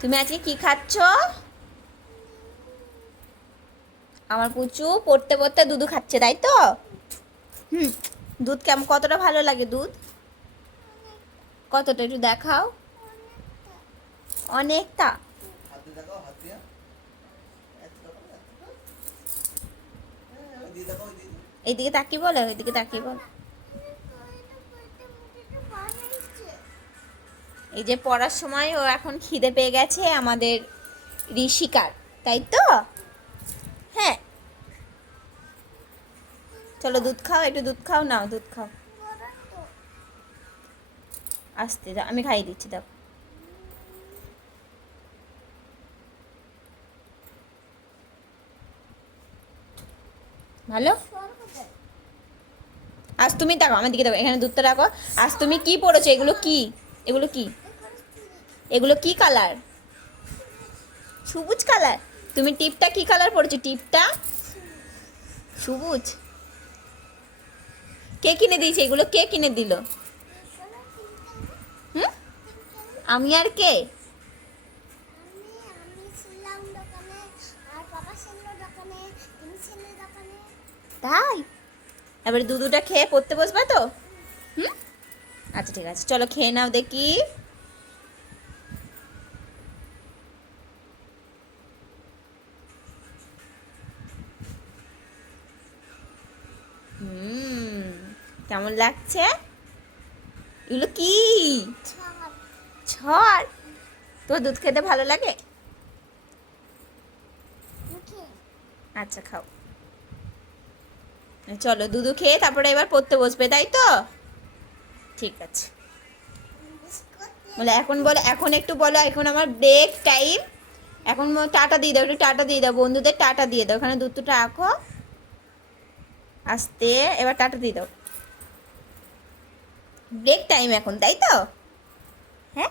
তুমি আজকে কি খাচ্ছ? আমার পুচু পড়তে পড়তে দুধু খাচ্ছে, তাই তো? হুম। দুধ কেমন, কতটা ভালো লাগে দুধ? কতটা একটু দেখাও। অনেকটা। এইদিকে তাকিয়ে বলো, ওইদিকে তাকিয়ে বলো। এই যে পড়ার সময় ও এখন খিদে পেয়ে গেছে আমাদের ঋষিকার, তাই তো? হ্যাঁ। চলো দুধ খাও, একটু দুধ খাও, নাও দুধ খাও। আসতে যাও, আমি খাইয়ে দিচ্ছি, দাও। ভালো। আজ তুমি দেখো আমার দিকে, দেখো এখানে দুধটা রাখো। আজ তুমি কি পড়েছো? এগুলো কি? এগুলো কি? এগুলো কি কালার? সবুজ কালার। তুমি টিপটা কি কালার পড়েছো? টিপটা সবুজ। কে কিনে দিয়েছে এগুলো? কে কিনে দিল? হুম। আমি আর কে? তাই? এবারে দুধটা খেয়ে পড়তে বসবা তো? হুম। আচ্ছা ঠিক আছে, চলো খেয়ে নাও দেখি। হুম। কেমন লাগছে? এগুলো কি? ছড়। তো দুধ খেতে ভালো লাগে? আচ্ছা খাও। চলো দুধু খেয়ে তারপরে এবার পড়তে বসবে, তাই তো? ঠিক আছে। বলে এখন, বলো এখন, একটু বলো এখন আমার ব্রেক টাইম। এখন টাটা দিয়ে দাও, একটু টাটা দিয়ে দাও বন্ধুদের, টাটা দিয়ে দাও। ওখানে দুধটা রাখো। আস্তে, এবার টাটা দিয়ে দাও। ব্রেক টাইম এখন, তাই তো? হ্যাঁ।